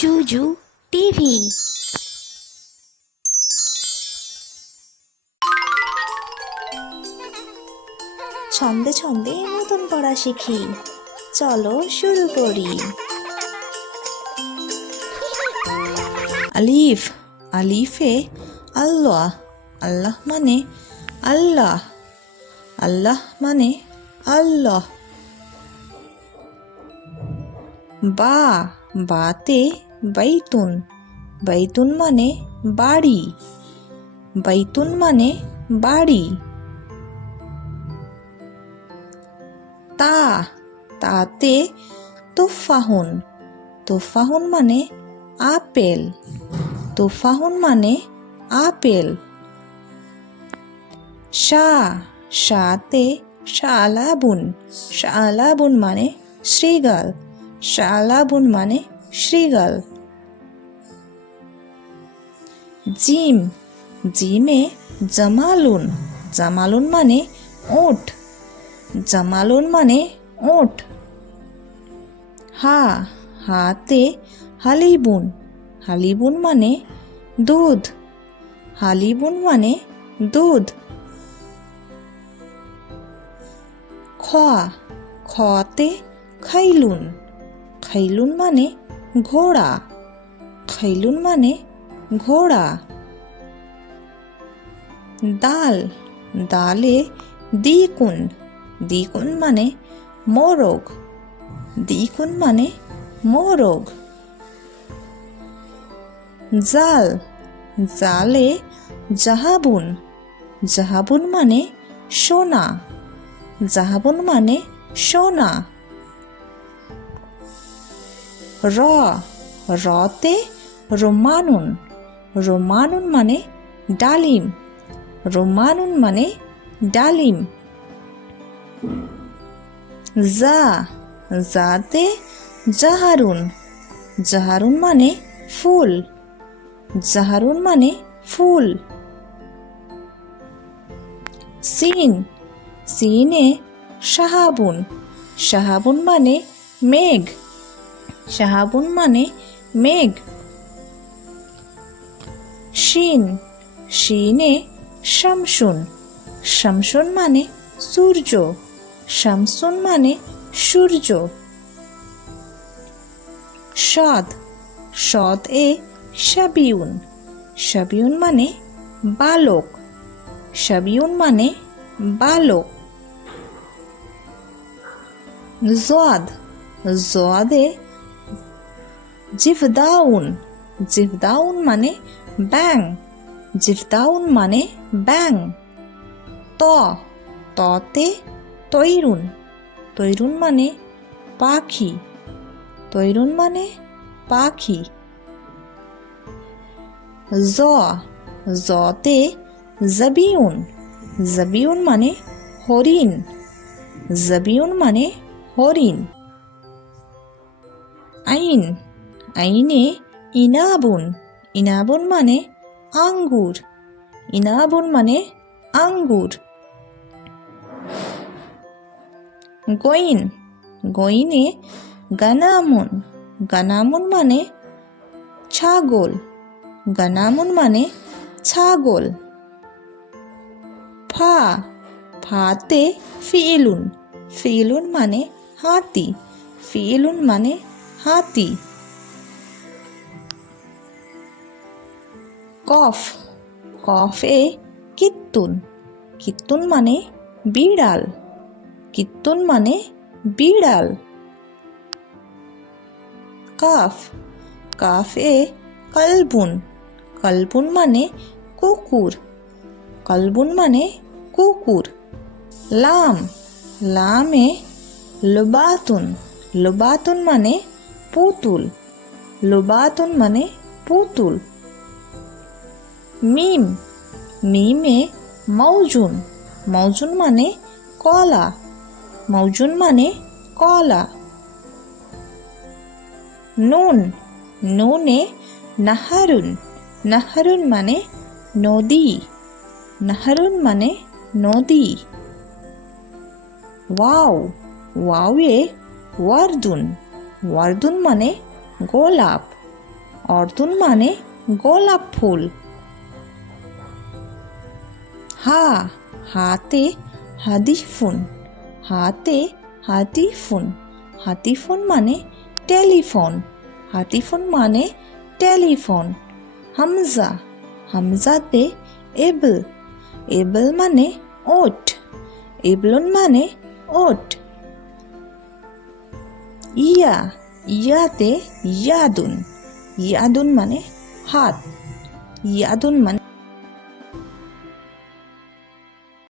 জুজু TV. ছন্দে ছন্দে নতুন পড়া শিখি, চলো শুরু করি। আলিফ, আলিফে আল্লাহ, আল্লাহ মানে আল্লাহ, আল্লাহ মানে আল্লাহ। বা, বাতে বাইতুন, বাইতুন মানে বাড়ি, বাইতুন মানে বাড়ি। তা, তাতে তুফাহুন, তুফাহুন মানে আপেল, তুফাহুন মানে আপেল। শা, শাতে শালাবুন, শালাবুন মানে শ্রীগাল, শালাবুন মানে শ্রীগাল। জিম, জিমে জামালুন, জামালুন মানে ওট, জামালুন মানে ওট। হা, হাতে হালিবুন, হালিবুন মানে দুধ, হালিবুন মানে দুধ। খ, খতে খাইলুন, খাইলুন মানে ঘোড়া, খাইলুন মানে ঘোড়া। দাল, দালে দ্বিগুণ, দ্বিগুণ মানে মোরগ, দ্বিগুণ মানে মোরগ। জাল, জালে জাহাবুন, জাহাবুন মানে সোনা, জাহাবুন মানে সোনা। র, রতে রোমানুন, রোমানুন মানে ডালিম, রোমানুন মানে ডালিম। জা, জাতে জাহারুন, জাহারুন মানে ফুল, জাহারুন মানে ফুল। সিন, সিনে শাহাবুন, শাহাবুন মানে মেঘ, শাহাবুন মানে মেঘ। শিন, শিনে শামসুন, শামসুন মানে সূর্য, শামসুন মানে সূর্য। সদ, সদ এ সাবিউন, সাবিউন মানে বালক, সাবিউন মানে বালক। জোয়াদ, জোয়াদে জিফদাউন, জিফদাউন মানে ব্যাং, জিফদাউন মানে ব্যাং। ত, ততে তৈরুন, তৈরুন মানে পাখি, তৈরুন মানে পাখি। জ, জতে জাবিউন, জাবিউন মানে হরিণ, জাবিউন মানে হরিণ। আইন, আইনে ইনাবুন, ইনাবুন মানে আঙ্গুর, ইনাবুন মানে আঙ্গুর। গইন, গইনে গানামুন, গানামুন মানে ছাগল, গানামুন মানে ছাগল। ফা, ফাতে ফিলুন, ফিলুন মানে হাতি, ফিলুন মানে হাতি। কফ, কফে কিত্তুন, কিত্তুন মানে বিড়াল, কিত্তুন মানে বিড়াল। কাফ, কাফে কলবুন, কলবুন মানে কুকুর, কলবুন মানে কুকুর। লাম, লামে লুবাতুন, লুবাতুন মানে পুতুল, লুবাতুন মানে পুতুল। মিম, মিমে মৌজুন, মৌজুন মানে কলা, মৌজুন মানে কলা। নুন, নুনে নাহারুন, নাহারুন মানে নদী, নাহারুন মানে নদী। ওয়াও, ওয়াওয়ে ওয়ারদুন, ওয়ারদুন মানে গোলাপ, অর্তুন মানে গোলাপ ফুল। হা হাতে হাদিফুন, হাতে হাতিফুন, হাতিফুন মানে টেলিফোন, হাতিফোন মানে টেলিফোন। হামজা হামজাতে এবল, এবল মানে ওট, এবলুন মানে ওট। ইয়া ইয়াতে ইয়াদুন, ইয়াদুন মানে হাত, ইয়াদুন মানে